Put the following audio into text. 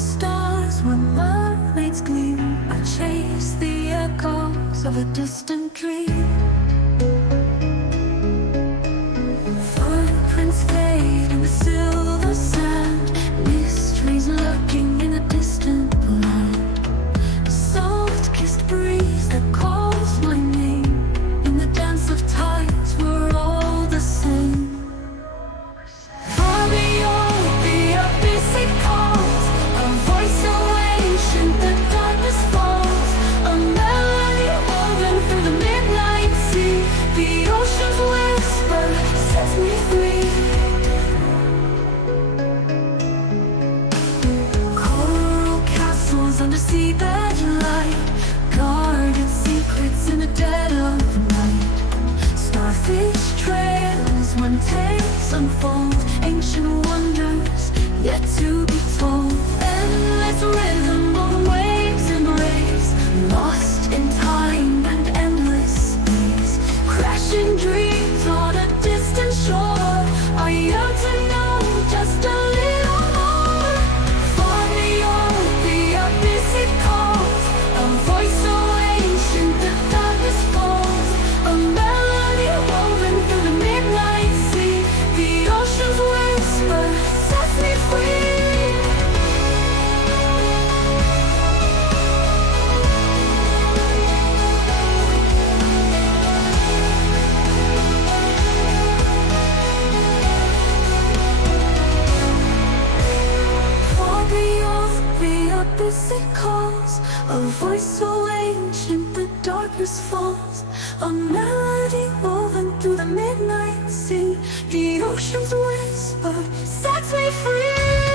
stars where mermaids gleam. I chase the echoes of a distant dream. Footprints fade in the silver sand, mysteries lurking in a distant land. Soft-kissed breeze that calls my name. In the dance of tides, we're all the same. Far beyond the abyss it calls, a voice so ancient the darkness falls. A melody woven through the midnight sea. The ocean's whisper sets me free. Coral castles under seabed light, guarded secrets in the dead of night. Starfish trails when tales unfold, ancient wonders yet to be told. Endless rhythm of waves embrace, lost in time and endless space. Crashing dreams on a distant shore, I yearn to know just a little more. Far beyond the abyss it calls, a voice so ancient the darkness falls. A melody woven through the midnight sea. The ocean's whisper sets me free. Far beyond the abyss it calls, a voice so ancient the darkness falls. A melody woven through the midnight sea. The ocean's whisper sets me free.